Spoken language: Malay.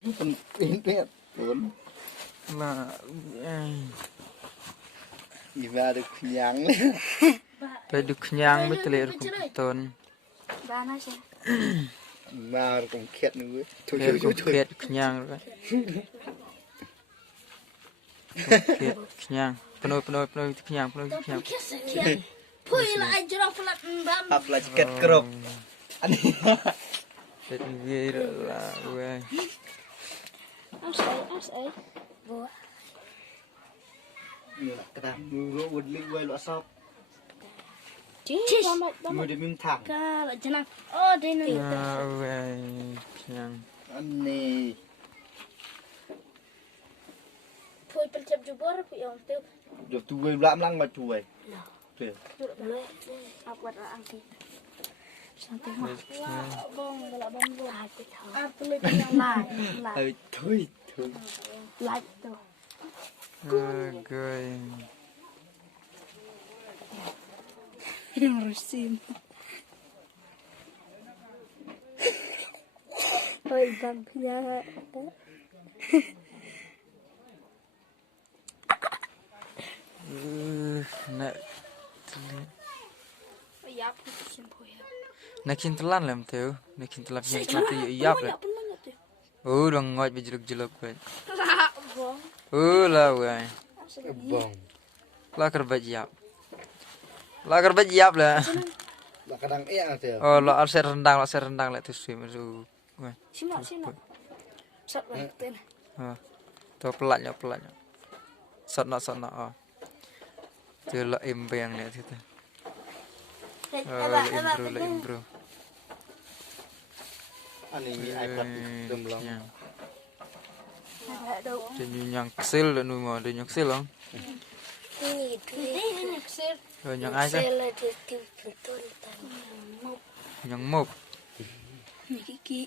Penting pun. Nah, Iba được nhang. phải được nhang mới tệ được tuần. Ba nói sao? Mà cũng khiết nữa. Phải cũng khiết nhang rồi. Khiết nhang. Penuh nhang. Pui lại cho nó phật bám. Apa ket kerop. Ani. Phải ghê rồi là gue. Ăn sấy. Vô. Kata mulu wudli gue lo sop. Chứ. Mulu dia mim thang. Ka lại cho nó. Ô đây này. Gue nhang. Ani. Pui pencap jubor pui yang tu. Được tu gue lam lang mà chuối. Tuh. Apa orang sih? Santai mah. Bong galak bong bong. Apa lu yang lain? Ơi thôi. Lại tu. Gue. Rusim. Ôi bang punya. Nak. Ya pusim puya. Nak kintelan lem tu. Nak kintelan yang kelati yap le. Dong ngoj berjeluk-jeluk gue. Lah bong. Lah gue. Bong. Lah kerbat yap. Lah kerbat yap lah. Lah kadang iya tuh. Oh, lo arsir rendang lah tu sih masuk. Gue. Sini. Sat balik ten. Oh. Tu pelatnya. Sotna. Oh. Tu lo imbang ni tu. Lo imbro. Ani iPad demlong. Ada đâu. Dia nyang kecil dan numah dia nyang kecil lah. Ini ksir. Nyang ai sah? Nyang mop. Ki. Ki.